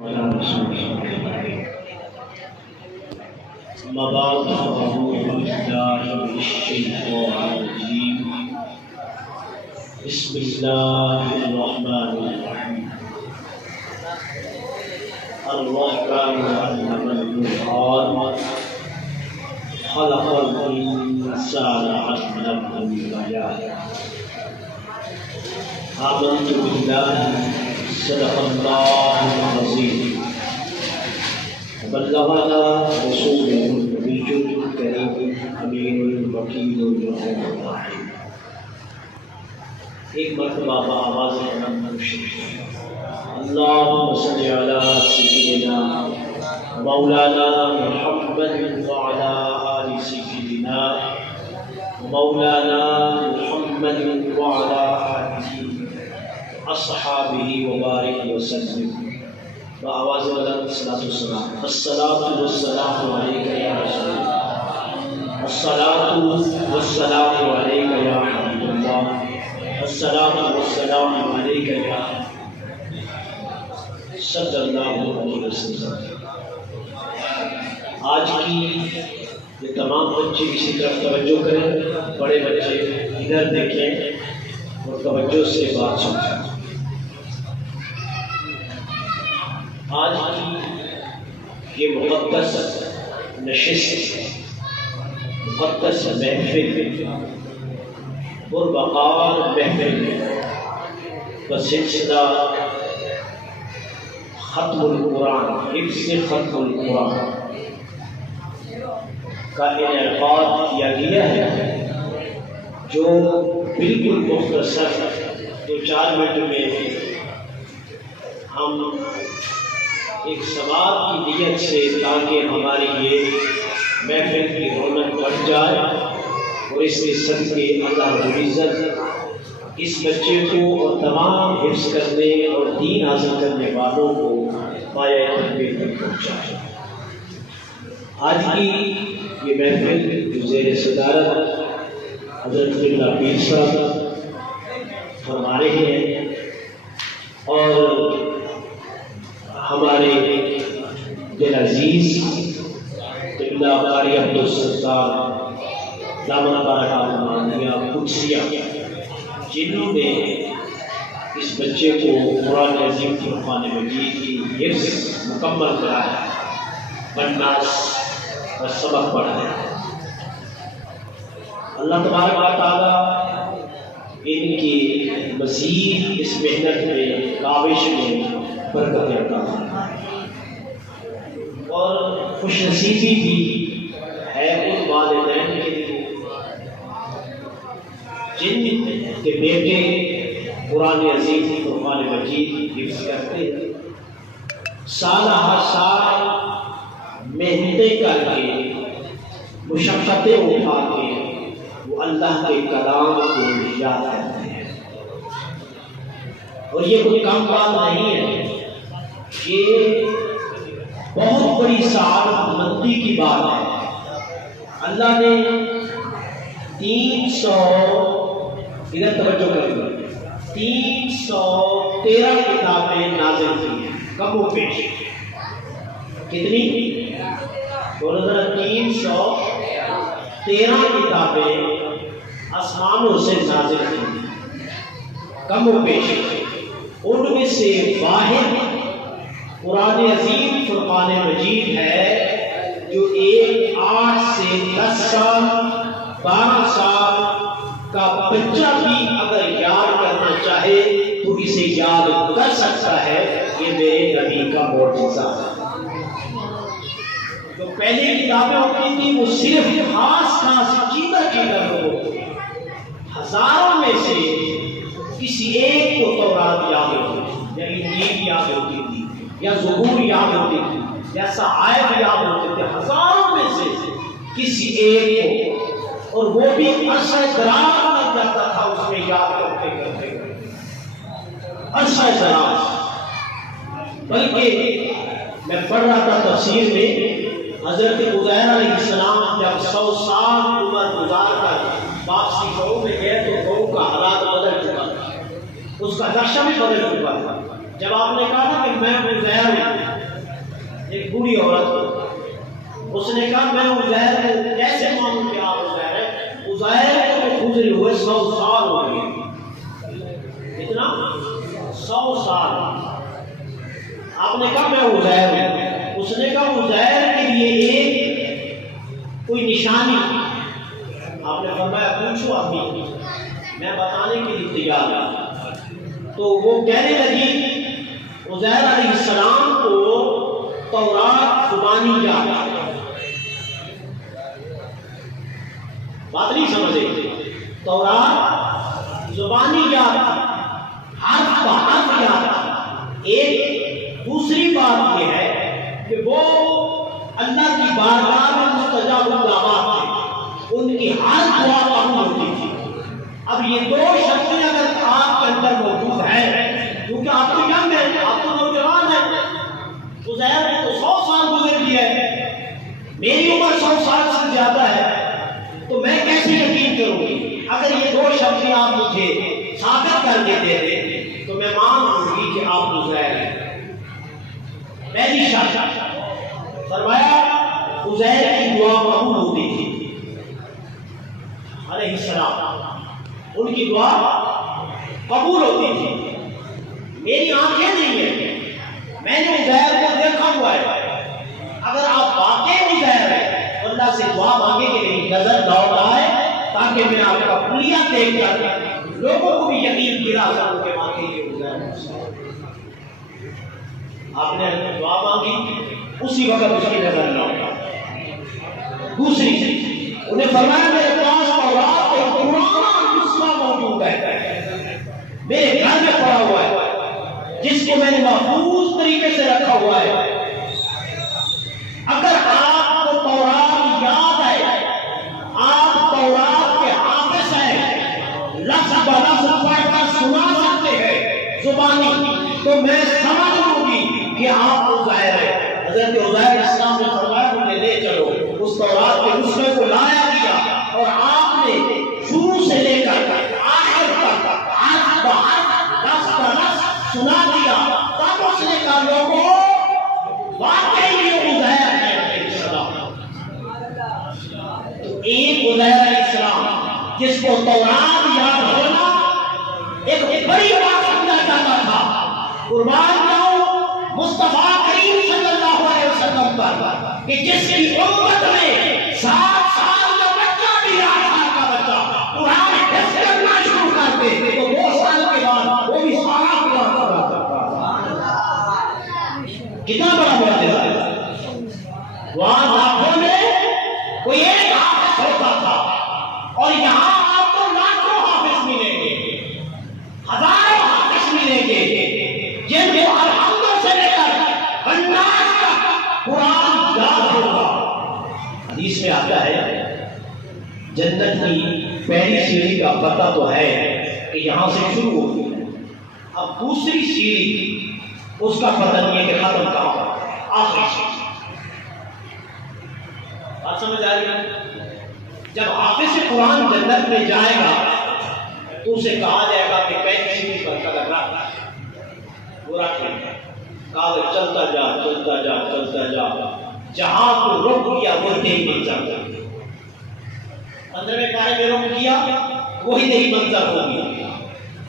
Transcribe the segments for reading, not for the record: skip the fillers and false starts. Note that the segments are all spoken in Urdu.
أما بعد فأعوذ بالله من الشيطان الرجيم بسم الله الرحمن الرحيم الرحمن علم القرآن خلق الإنسان علمه البيان آمنت بالله صدق الله العظيم وبلغنا رسوله النبي الكريم الأمين الوكيل الرحيم الرحيم ایک مرتبہ آواز اللهم صل على سيدنا مولانا محمد وعلى آل سيدنا مولانا محمد وعلى آله اصحابہ وبارک وسلم بآواز بلند الصلاۃ والسلام علیک یا رسول اللہ الصلاۃ والسلام علیک یا حبیب اللہ الصلاۃ والسلام علیک یا صلی اللہ علیہ وسلم۔ آج کی یہ تمام بچے اسی طرف توجہ کریں، بڑے بچے ادھر دیکھیں اور توجہ سے بات سنیں۔ آج کی یہ مقدس نشست، مقدس محفل، پربقار محفل بسلسلہ ختم القرآن، حفظ ختم القرآن کا انعقاد کیا گیا ہے، جو بالکل مختصر 2-4 منٹ میں ہم ایک ثواب کی نیت سے، تاکہ ہماری یہ محفل کی رونق بڑھ جائے اور اس کے صدقے اللہ رب العزت اس بچے کو اور تمام حفظ کرنے اور دین حاصل کرنے والوں کو پایہ تکمیل تک پہنچائے۔ آج کی یہ محفل جو زیر صدارت حضرت قبلہ پیر صاحب فرما رہے ہیں، اور ہمارے دل عزیز قبلہ قاری عبدالستار دامن بارکات مانیہ قدسیہ، جنہوں نے اس بچے کو قرآن عظیم فرقان مجید کی حفظ مکمل کرایا، بناس اور سبق پڑھایا۔ اللہ تبارک و تعالیٰ ان کی مزید اس محنت میں، کاوش میں برکت عطا فرمائے، اور خوش نصیبی بھی ہے ان والدین کے لیے جن کے بیٹے قرآن عظیم فرقان مجید حفظ کرتے ہیں، سالہ ہر سال محنتیں کر کے، مشقتیں اٹھا کے وہ اللہ کے کلام کو یاد کرتے ہیں۔ اور یہ کوئی کم بات نہیں ہے، یہ بہت بڑی سعادت مندی کی بات ہے۔ اللہ نے 300 توجہ کریں، 313 کتابیں نازل کی ہیں، کم و بیش۔ کتنی؟ 313 کتابیں آسمانوں سے نازل کی ہیں، کم و بیش۔ ان میں سے واحد قرآن عظیم فرقان مجید ہے، جو 8 سے 10 سال 12 سال کا بچہ بھی اگر یاد کرنا چاہے تو اسے یاد کر سکتا ہے۔ یہ میرے نبی کا معجزہ ہے۔ جو پہلے کتابیں ہوتی تھی وہ صرف خاص چیدہ لوگوں کو، ہزاروں میں سے کسی ایک کو تورات یاد ہوتی تھی، یا انجیل یاد ہوتی تھی، یا زبور یاد ہوتی تھی، یا صحائف یاد ہوتے تھے، ہزاروں میں سے کسی ایک کو، اور وہ بھی عرصہ دراز لگ جاتا تھا اس میں یاد کرتے کرتے، عرصہ دراز۔ بلکہ میں پڑھ رہا تھا تفسیر میں، حضرت عزیر علیہ السلام جب 100 سال عمر گزار کر واپسی گاؤں میں گئے تو گاؤں کا حالات بدل چکا تھا، اس کا نقشہ بھی بدل چکا تھا۔ جب آپ نے کہا نا کہ میں عزیر ہوں، ایک بوڑھی عورت اس نے کہا میں عزیر ہوں، کیسے مانوں کہ آپ عزیر ہیں؟ عزیر کو گزرے ہوئے 100 سال ہو گئے، اتنا 100 سال۔ آپ نے کہا میں عزیر ہوں، اس نے کہا عزیر کے لیے ایک کوئی نشانی، آپ نے فرمایا پوچھو ابھی، میں بتانے کے لیے تیار ہوں۔ تو وہ کہنے لگی عزیر علیہ السلام کو تورات زبانی یاد، بات نہیں سمجھے، تورات زبانی یاد، حرف بحرف یاد۔ ایک دوسری بات یہ ہے کہ وہ اللہ کی بارگاہ میں مستجاب الدعوات تھے، ان کی ہر دعا قبول ہوتی تھی۔ اب یہ دو شرطیں اگر آپ کے اندر موجود ہیں، کیونکہ آپ تو ینگ ہیں، آپ تو نوجوان ہیں، عزیر نے تو 100 سال گزر لیے، میری عمر 100 سال سے زیادہ ہے، تو میں کیسے یقین کروں گی؟ اگر یہ دو شرطیں آپ مجھے ثابت کر کے دے دیں تو میں مان لوں گی کہ آپ عزیر ہیں۔ پہلی شرط، فرمایا عزیر کی دعا قبول ہوتی تھی علیہ السلام، ان کی دعا قبول ہوتی تھی۔ میری آنکھیں نہیں ہیں، میں نے عزیر کو دیکھا ہوا ہے۔ اگر آپ واقعی عزیر ہیں، اللہ سے دعا مانگے کہ میری نظر لوٹ آئے تاکہ میں آپ کا کلیہ دیکھ کر لوگوں کو بھی یقین دلا سکوں کہ واقعی یہ عزیر ہے۔ آپ نے دعا مانگی، اسی وقت اس کی نظر لوٹ آئی۔ دوسری چیز، انہیں فرمایا میرے پاس تورات اور قرآن اور مسلم موجود ہے، میرے گھر میں پڑا ہوا ہے، جس کو میں نے محفوظ طریقے سے رکھا ہوا ہے۔ اگر آپ کو تورات یاد ہے، آپ تورات کے حافظ ہیں، لفظ بلفظ پڑھ کر سنا سکتے ہیں زبانی، تو میں سمجھ لوں گی کہ آپ عزیر ہیں۔ حضرت عزیر اسلام نے فرمایا مجھے لے چلو، اس تورات کے نسخے کو لایا گیا اور آپ نے شروع سے لے کر آخر تک حرف بحرف لفظ بلفظ سنا دیا، تب اس نے کہا لوگوں واقعی یہ عزیر ہے علیہ السلام۔ تو ایک عزیر علیہ السلام جس کو تورات یاد ہونا ایک بڑی بات سمجھا جاتا تھا، قربان جاؤں مصطفیٰ کریم صلی اللہ علیہ وسلم پر کہ جس کی امت میں 7 سال کا بچہ بھی 8 سال کا بچہ قرآن حفظ کرنا شروع کر دے تو 2 سال کے بعد وہ بھی سارا قرآن پڑھا کرتا تھا۔ کتنا بڑا معجزہ ہے! وہاں لاکھوں میں کوئی ایک حافظ ہوتا تھا، اور یہاں آپ کو لاکھوں حافظ ملیں گے، ہزاروں حافظ ملیں گے، جن کو الحمد سے لے کر الناس تک قرآن یاد ہوگا۔ حدیث میں آتا ہے جنت کی پہلی سیڑھی کا پتہ تو ہے کہ یہاں سے شروع ہوتی ہے، اب دوسری سیڑھی اس کا پتہ نہیں ہے کہ ختم کہاں ہے، آخری سیڑھی۔ بات سمجھ آ رہی ہے؟ جب حافظ قرآن جنت میں جائے گا تو اسے کہا جائے گا کہ پہلی سیڑھی پر قدم رکھ، وہ رکھ لے گا، کہا چلتا جا چلتا جا چلتا جا، جہاں کو رک گیا وہ تیری منظر ہوگی۔ 15ویں پارے میں رک گیا وہی تیری منظر ہوگی،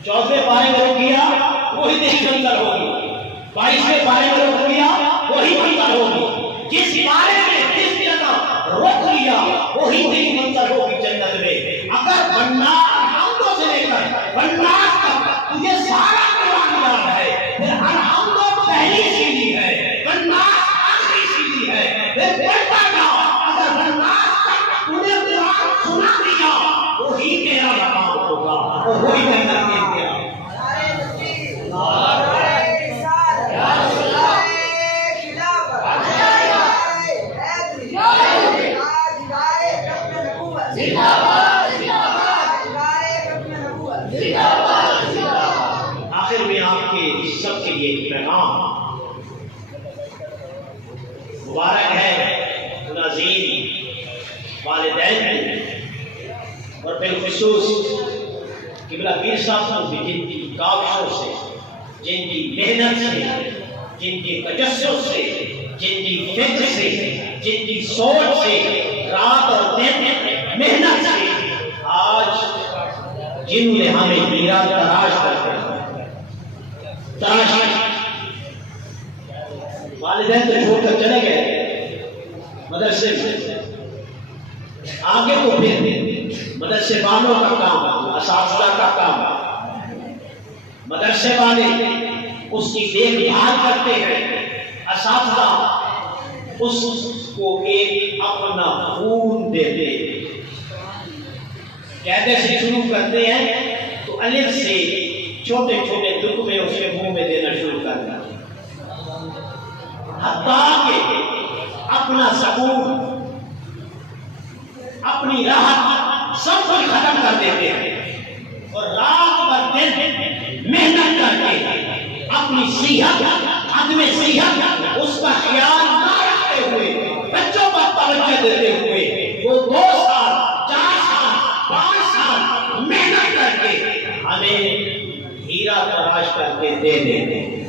14ویں پارے میں رک گیا وہی تیری منظر ہوگی، 22ویں پارے میں رک گیا وہی منظر ہوگی۔ جس پارے میں جس جگہ رک گیا وہی تیری منظر ہوگی جنت میں۔ اگر بننا الحمد سے لے کر بننا تک تجھے سارا قرآن یاد ہے، پھر الحمد پہلی سیڑھی ہے، بننا آخری سیڑھی ہے، پھر بڑھتا جا۔ اگر بننا تک تجھے قرآن سنا دیا وہی تیرا مقام ہوگا اور وہی جنت میں تیرا۔ آخر میں آپ کے سب کے لیے پیغام مبارک ہے، ناظرین، والدین اور بالخصوص قبلہ پیر صاحب کی جن کی کاوشوں سے جن کی محنت سے، جن کے تجسس سے، جن کی فکر سے، جن کی سوچ سے، رات اور دن محنت سے آج جنہوں نے ہمیں ہیرا تراش کر والدین تو چھوڑ کر چلے گئے مدرسے میں، آگے تو پھر مدرسے والوں کا کام، اساتذہ کا کام، مدرسے والے اس کی دیکھ بھال کرتے ہیں، اساتذہ اس کو ایک اپنا خون دیتے ہیں۔ قاعدے سے شروع کرتے ہیں تو الف سے چھوٹے چھوٹے لقمے اس کے منہ میں دینا شروع کرتا ہے، حتیٰ کہ اپنا سکون، اپنی راحت سب کچھ ختم کر دیتے ہیں، اور رات بھر دن محنت کر کے اپنی صحت، عدم صحت اس کا خیال نہ رکھتے ہوئے، بچوں پر توجہ دیتے ہوئے وہ 2 سال 4 سال 5 سال محنت کر کے ہمیں ہیرا تراش کر کے دے دیتے ہیں۔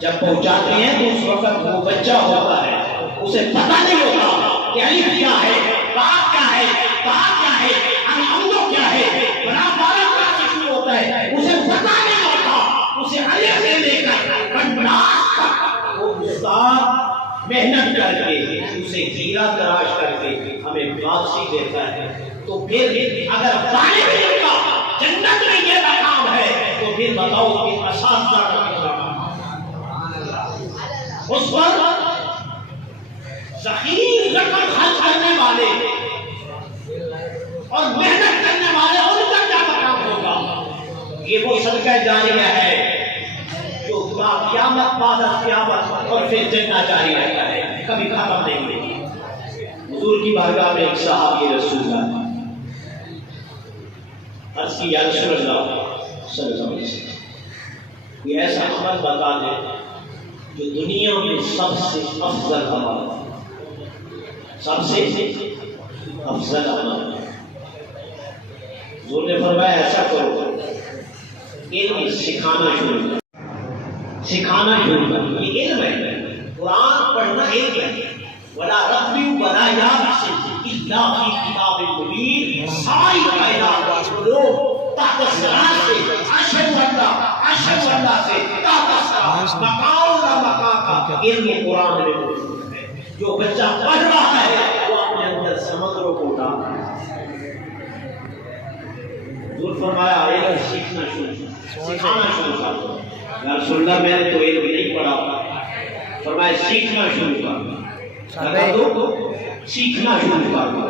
جب پہنچاتے ہیں تو اس وقت وہ بچہ ہوتا ہے، اسے پتہ نہیں ہوتا کہ الف کیا ہے، با کیا ہے، تا کیا ہے، الحمد کیا ہے، بڑا بارہ کیا سے شروع ہوتا ہے، اسے پتہ نہیں ہوتا، اسے الف سے لے کر بناس تک وہ استاد محنت کر کے اسے ہیرا تراش کر کے ہمیں واپسی دیتا ہے۔ تو پھر اگر طالب علم کا جنت میں یہ مقام ہے تو پھر بتاؤ کہ اساتذہ کا کیا مقام؟ اس پر ذخیر رقم خرچ کرنے والے اور محنت کرنے والے ان کا کیا مقام ہوگا؟ یہ وہ صدقہ جاریہ ہے جو قیامت بعد از قیامت اور پھر جنت جاری رہتا ہے، کبھی ختم نہیں ہوگی۔ حضور کی بارگاہ میں ایک صحابی رسول اللہ عرض کی، یا رسول اللہ صلی اللہ علیہ وسلم، یہ ایسا عمل بتا دیں جو دنیا میں سب سے افضل عمل ہے، سب سے افضل عمل ہے۔ حضور نے فرمایا ایسا کرو، علم سکھانا شروع کرو، سکھانا شروع کرو۔ یہ علم ہے، قرآن پڑھنا علم ہے۔ ولا ربی ولا یابس الا فی کتاب مبین، ساری کائنات لوگ تحت الثرى سے اشہد اللہ سے تحت الثرى مقام کا مقام کا علم قرآن میں موجود ہے۔ جو بچہ پڑھ رہا ہے وہ اپنے اندر سمندروں کو ڈالتا ہے۔ حضور فرمایا علم سیکھنا شروع، سکھانا شروع کر دو۔ یا رسول اللہ میں نے تو علم نہیں پڑھا، فرمایا سیکھنا شروع کر دو، سیکھنا شروع کر دو،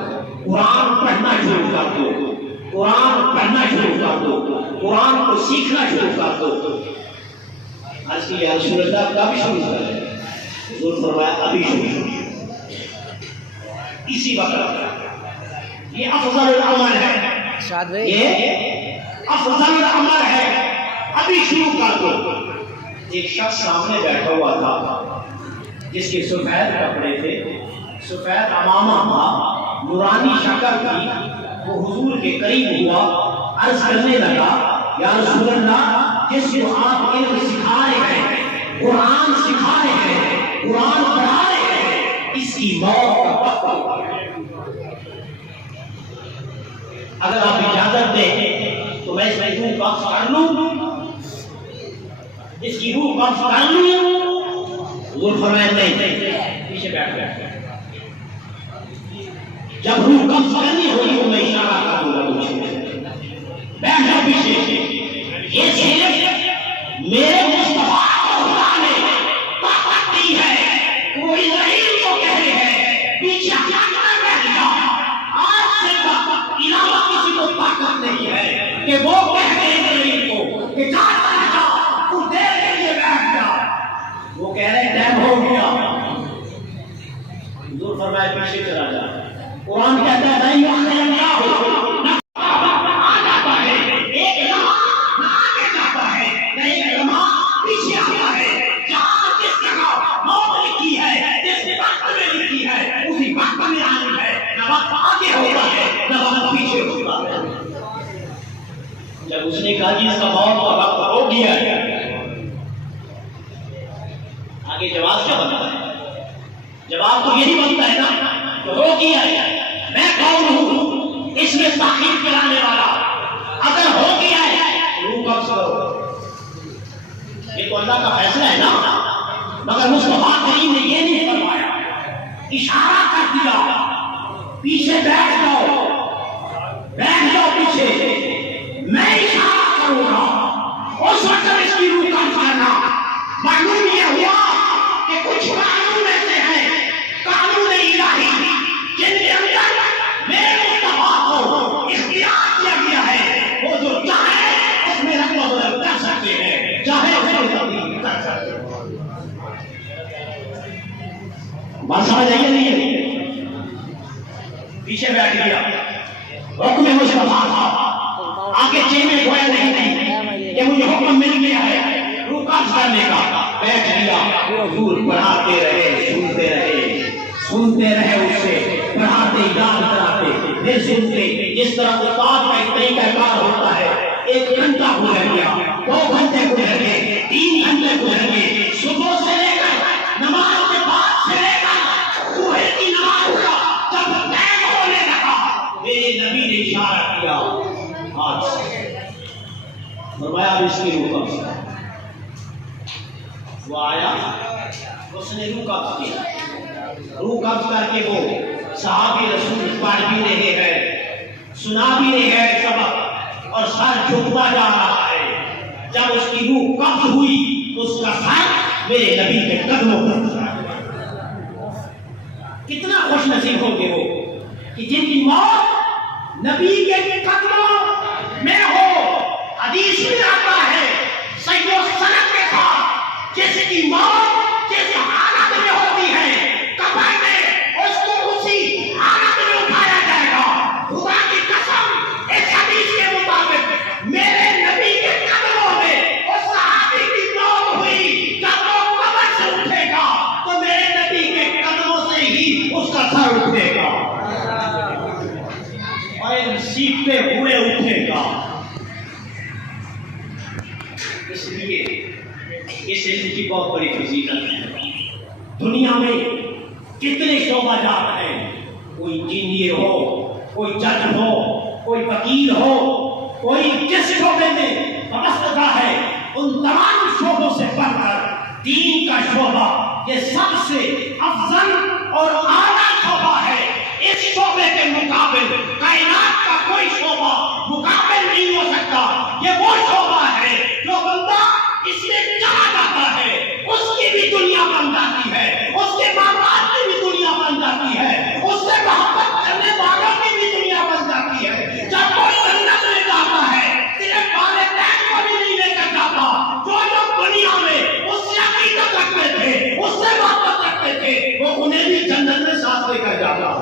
قرآن پڑھنا شروع کر دو، قرآن پڑھنا شروع کر دو، قرآن کو سیکھنا شروع کر دو۔ عرض کی، یا رسول اللہ کب شروع کریں؟ حضور فرمایا ابھی شروع، اسی وقت۔ یہ افضل العمل ہے، یہ افضل العمل ہے، ابھی شروع کر دو۔ ایک شخص سامنے بیٹھا ہوا تھا جس کے سفید کپڑے تھے، سفید عمامہ تھا، نورانی شکل تھی۔ وہ حضور کے قریب ہوا، عرض کرنے لگا، یا رسول اللہ، جس کو آپ علم سکھا رہے ہیں، قرآن سکھا رہے ہیں، قرآن پڑھا رہے ہیں، اس کی موت کا وقت ہوا ہے۔ اگر آپ اجازت دیں تو میں اس میں روح قبض کر لوں، اس کی روح قبض کر لوں؟ حضور فرمایا نہیں، پیچھے بیٹھ گیا۔ جب روح قبض کرنی ہوئی تو میں اشارہ کروں گا، بیٹھ جاؤ پیچھے۔ یہ صرف میرے مصطفیٰ کو خدا نے طاقت دی ہے، وہ اسرائیل کو کہہ رہے ہیں پیچھے ہٹنا بیٹھ جا۔ آج سے علاوہ کسی کو طاقت نہیں ہے کہ وہ کہہ دے اسرائیل کو کہ جا چلا جا، تو دیر کے لیے بیٹھ جا۔ وہ کہہ رہے ٹائم ہو گیا۔ حضور فرمایا پیچھے چلا جا۔ قرآن کہتا ہے نہیں آنے لگا ہو، نہ آ جاتا ہے، ایک لمحہ نہ آگے جاتا ہے، نہ ایک لمحہ پیچھے آتا ہے۔ جہاں جس جگہ موت لکھی ہے، جس وقت میں لکھی ہے، اسی وقت میں آنی ہے۔ نہ وقت آگے ہوتا ہے، نہ وقت پیچھے ہوتا ہے۔ جب اس نے کہا کہ اس کا موت کا وقت ہو گیا ہے آگے جواب کیا بنتا ہے؟ جواب تو یہی بنتا ہے نا کہ ہو کیا ہے، میں کون ہوں اس میں تحقیق کرانے والا، اگر ہو گیا ہے روح قبض کرو، یہ تو اللہ کا فیصلہ ہے نا، مگر مصطفیٰ کریم نے یہ نہیں فرمایا، اشارہ کر دیا پیچھے بیٹھ جاؤ پیچھے، میں اشارہ کروں گا، اس وقت اس کی روح قبض کرنا۔ معلوم یہ ہوا کہ کچھ قانون ایسے ہیں، قانون الہی جن کے اندر میرے مصطفیٰ کو اختیار دیا گیا ہے، وہ جو چاہے اس میں رقم و بدل کر سکتے ہیں، چاہے اس میں تبدیل کر سکتے ہیں۔ بات سمجھ آئی نہیں؟ پیچھے بیٹھ گیا، حکم مصطفیٰ تھا، آگے چین میں گویا نہیں کہ مجھے حکم مل گیا ہے روح قبض کرنے کا، بیٹھ گیا، حضور پڑھاتے رہے، سنتے رہے اس سے، پڑھاتے یاد کراتے، پھر سنتے، جس طرح استاد کا ایک طریقہ کار ہوتا ہے، 1 گھنٹہ گزر گیا، 2 گھنٹے گزر گئے، 3 گھنٹے گزر گئے، صبح سے لے کر نماز کے بعد سے لے کر صبح کی نماز کا جب ٹائم ہونے لگا، میرے نبی نے اشارہ کیا ہاتھ سے، فرمایا اب اس کی روح قبض کر۔ وہ آیا، اس نے روح قبض کیا، روح قبض کر کے وہ صحابی رسول پڑھ بھی رہے ہیں، سنا بھی رہے ہیں سبق، اور سر جھکتا جا رہا ہے۔ جب اس کی روح قبض ہوئی اس کا سر میرے نبی کے قدموں پر۔ کتنا خوش نصیب ہوں گے وہ کہ جن کی موت نبی کے قدموں میں ہو۔ حدیث میں آتا ہے صحیح و سند کے ساتھ جس کی موت جس حالت میں ہوتی ہے قبر میں اس کو اسی حالت میں اٹھایا جائے گا۔ خدا کی قسم اس حدیث کے مطابق میرے نبی کے قدموں میں اس صحابی کی موت ہوئی، جب وہ قبر سے اٹھے گا تو میرے نبی کے قدموں سے ہی اس کا سر اٹھے گا اور سیکھتے ہوئے اٹھے گا۔ اس لیے اس علم کی بہت بڑی فضیلت ہے۔ دنیا میں کتنے شعبہ جات ہیں، کوئی انجینئر ہو، کوئی جج ہو، کوئی وکیل ہو، کوئی جس شعبے میں وابستہ ہے، ان تمام شعبوں سے بڑھ کر دین کا شعبہ یہ سب سے افضل اور اعلیٰ شعبہ ہے۔ اس شعبے کے مقابل کائنات کا کوئی شعبہ مقابل نہیں ہو سکتا۔ یہ وہ شعبہ ہے جو بندہ اس میں چلا جاتا ہے اس کی بھی دنیا بن جاتی ہے، اس کے ماں باپ کی بھی دنیا بن جاتی ہے، اس سے محبت کرنے والوں کی بھی دنیا بن جاتی ہے۔ جب کوئی جنت میں جاتا ہے صرف والدین کو بھی نہیں لے کر جاتا، جو لوگ دنیا میں اس سے عقیدت رکھتے تھے، اس سے محبت رکھتے تھے، وہ انہیں بھی جنت میں ساتھ لے کر جاتا۔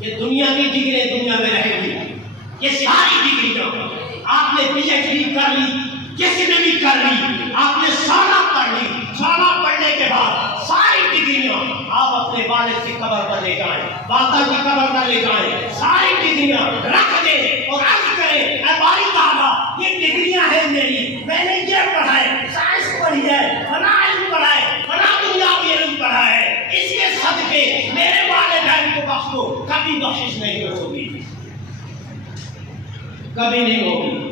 یہ دنیا کی ڈگری دنیا میں رہیں گی، یہ ساری ڈگریاں آپ نے پی ایچ ڈی کر لی، کسی نے بھی کر لی، آپ نے سالہ پڑھ لی، سالہ پڑھنے کے بعد ساری ڈگریاں آپ اپنے والد کی قبر پر لے جائیں، والدہ کی قبر پر لے جائیں، ساری ڈگریاں رکھ دیں اور عرض کریں اے باری تعالیٰ یہ ڈگریاں ہیں میری، میں نے یہ پڑھا ہے، سائنس پڑھی ہے، فلاں علم پڑھا ہے، فلاں دنیاوی علم پڑھا ہے، اس کے صدقے میرے والدین کو بخش دو۔ کبھی بخشش نہیں ہوگی، کبھی نہیں ہوگی۔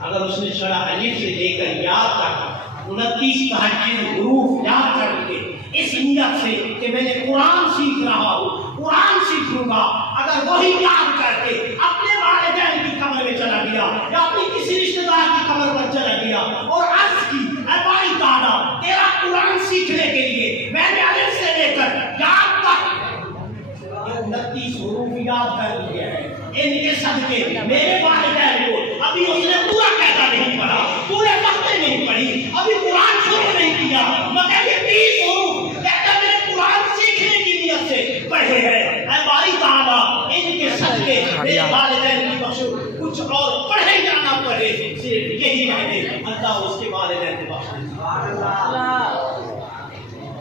اگر اس نے شرح الف سے لے کر یاد تک 29 تہجد حروف یاد کر کے اس نیت سے کہ میں نے قرآن سیکھ رہا ہوں، قرآن سیکھوں گا، اگر وہی یاد کر کے اپنے والدین کی قبر میں چلا گیا یا اپنی کسی رشتہ دار کی قبر پر چلا گیا اور عرض کی اے باری تعالیٰ تیرا قرآن سیکھنے کے لیے میں نے الف سے لے کر یاد تک 29 حروف یاد کر لیے ہیں، ان کے صدقے میرے والدین کو ابھی اس نے پورا قاعدہ نہیں پڑھا، پورے وقت نہیں پڑھی، ابھی قرآن شروع نہیں کیا، مگر یہ 30 حروف کہتا میں نے قرآن سیکھنے کی نیت سے پڑھے ہیں۔ اے باری تعالیٰ ان کے صدقے میرے والدین کی بخشو، کچھ اور پڑھے یا نہ پڑھے صرف یہی کہتے اللہ اس کے والدین کو بخش دے۔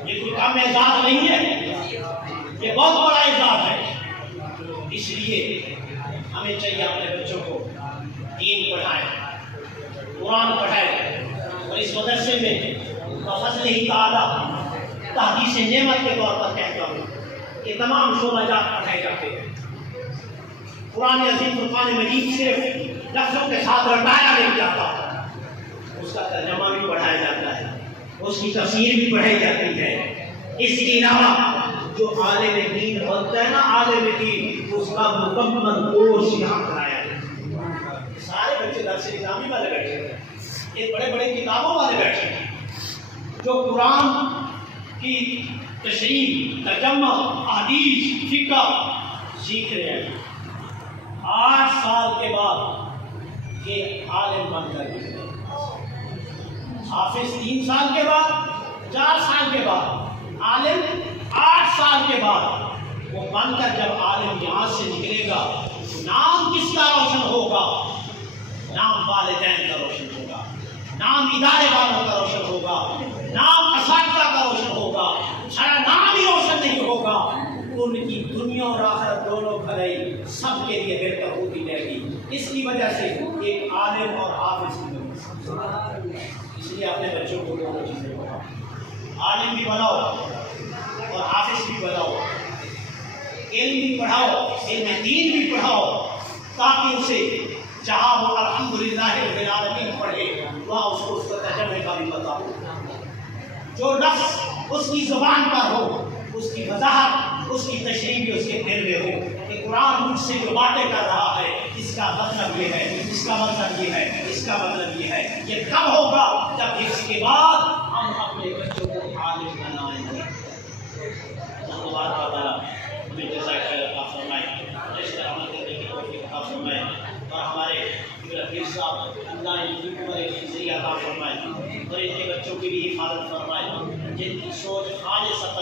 یہ کوئی کم اعزاز نہیں ہے، یہ بہت بڑا اعزاز ہے۔ اس لیے ہمیں چاہیے اپنے بچوں کو دین پڑھائیں، قرآن پڑھائیں، اس مدرسے میں بفضل ہی تعالیٰ تحدیث نعمت کے طور پر کہتا ہوں کہ تمام شعبہ جات پڑھائے جاتے ہیں. قرآن عظیم فرقان مجید صرف لفظوں کے ساتھ رٹایا نہیں جاتا، اس کا ترجمہ بھی پڑھایا جاتا ہے، اس کی تفسیر بھی پڑھائی جاتی ہے. اس کے علاوہ جو عالم دین ہوتا ہے نا، عالم دین، اس کا مکمل کورس یہاں کرایا ہے. سارے بچے درس نظامی والے بیٹھے ہیں، یہ بڑے بڑے کتابوں والے بیٹھے ہیں جو قرآن کی تشریح، ترجمہ، احادیث، فقہ سیکھ رہے ہیں. 8 سال کے بعد یہ عالم بن کر گئے. حافظ 3 سال کے بعد، 4 سال کے بعد، عالم 8 سال کے بعد وہ بن کر جب عالم یہاں سے نکلے گا، نام کس کا روشن ہوگا؟ نام والدین کا روشن ہوگا، نام ادارے والوں کا روشن ہوگا، نام اساتذہ کا روشن ہوگا. سارا نام ہی روشن نہیں ہوگا، ان کی دنیا اور آخرت دونوں بھلائی سب کے لیے بہتر ہوتی جائے گی. اس کی وجہ سے ایک عالم اور حافظ کی وجہ سے. اس لیے اپنے بچوں کو دونوں چیزیں پڑھاؤ، عالم بھی بناؤ اور حافظ بھی بناؤ. علم بھی پڑھاؤ، علم دین بھی پڑھاؤ، تاکہ اسے جہاں وہ الحمدللہ رب العالمین پڑھے وہاں اس کو اس کا ترجمے کا بھی پتہ ہو. جو لفظ اس کی زبان پر ہو، اس کی وضاحت، اس کی تشریح بھی اس کے دل میں ہو کہ قرآن مجھ سے جو باتیں کر رہا ہے اس کا مطلب یہ ہے، اس کا مطلب یہ ہے، اس کا مطلب یہ ہے. یہ کب ہوگا؟ جب اس کے بعد ہم اپنے بچوں کو عالم بنائیں گے. اللہ تعالیٰ ہمیں جزائے خیر عطا فرمائے، اس طرح عمل کرنے کی توفیق عطا فرمائے، اور ہمارے پیر صاحب اللہ ان کی عمر کی ذریعہ عطا فرمائے، اور ان کے بچوں کی بھی حفاظت فرمائے جن کی سوچ خالصۃ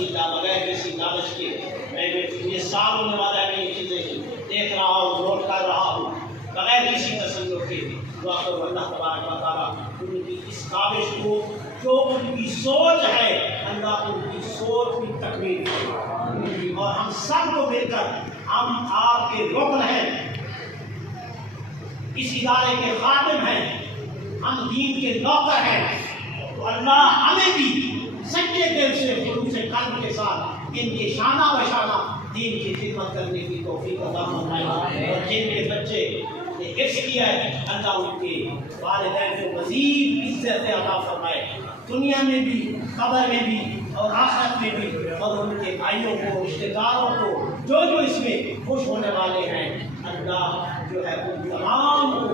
للہ بغیر کسی لالچ کے. میں یہ سال ہونے والا ہے، میں یہ چیزیں دیکھ رہا ہوں، نوٹ کر رہا ہوں، بغیر کسی تسلط کے. دعا کرو اللہ تبارک و تعالیٰ ان کی اس کاوش کو، جو ان کی سوچ ہے، اللہ ان کی سوچ کی تکمیل کرے. اور ہم سب کو مل کر، ہم آپ کے رکن ہیں، اس ادارے کے خادم ہیں، ہم دین کے نوکر ہیں، تو اللہ ہمیں بھی سچے دل سے، خلوص قلب کے ساتھ ان کی شانہ و شانہ دین کی خدمت کرنے کی توفیق عطا فرمائے. اور جن کے بچے نے حفظ کیا ہے، اللہ ان کے والدین کو مزید عزت عطا فرمائے، دنیا میں بھی، قبر میں بھی اور آخرت میں بھی. اور ان کے بھائیوں کو، رشتہ داروں کو، جو اس میں خوش ہونے والے ہیں، اللہ جو ہے ان تمام کو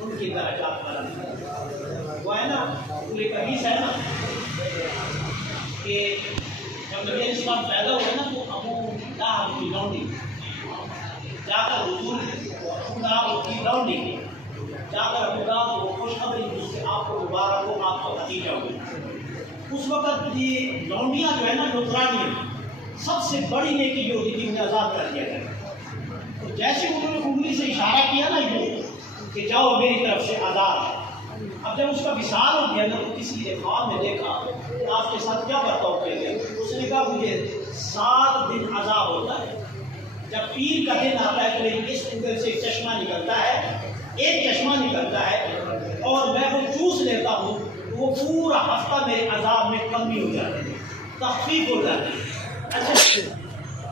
ان کی درجات بلند کرے. وہ ہے نا پورے حدیث ہے نا کہ جب نبی اسلام پیدا ہوئے نا تو ابو لہب کی لونڈی جا کر حضور ابو لہب کی لونڈی جا کر ابو لہب کو خوشخبری جس سے آپ کو مبارک ہو، آپ کو بھتیجا ہو. اس وقت یہ لونڈیاں جو ہے نا نوکرانیاں، سب سے بڑی نیکی جو ہوتی تھی انہیں آزاد کر دیا گیا. تو جیسے انہوں نے انگلی سے اشارہ کیا نا یہ کہ جاؤ میری طرف سے آزاد. اب جب اس کا وصال ہو گیا نا تو کسی نے خواب میں دیکھا آپ کے ساتھ کیا برتاؤ کیا گیا. اس نے کہا مجھے 7 دن عذاب ہوتا ہے. جب پیر کا دن آتا ہے تو میری اس انگل سے ایک چشمہ نکلتا ہے، اور میں وہ چوس لیتا ہوں تو وہ پورا ہفتہ میرے عذاب میں کمی ہو جاتی ہے، تخفیف ہو جاتی ہے. اچھا،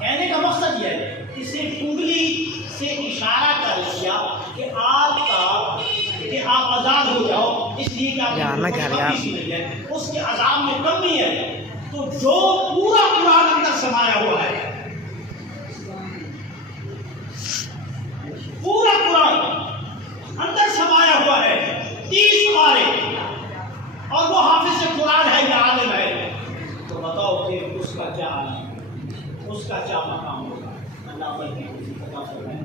کہنے کا مقصد یہ ہے کہ صرف انگلی سے اشارہ کر دیا کہ آپ آزاد ہو جاؤ، اس لیے کہ آپ نہیں ہے، اس کے عذاب میں کمی ہے. تو جو پورا قرآن اندر سمایا ہوا ہے، پورا قرآن اندر سمایا ہوا ہے، 30 پارے، اور وہ حافظ قرآن ہے یا عالم ہے، تو بتاؤ کہ اس کا کیا مقام ہوگا. اللہ پر کی عطا فرمائے.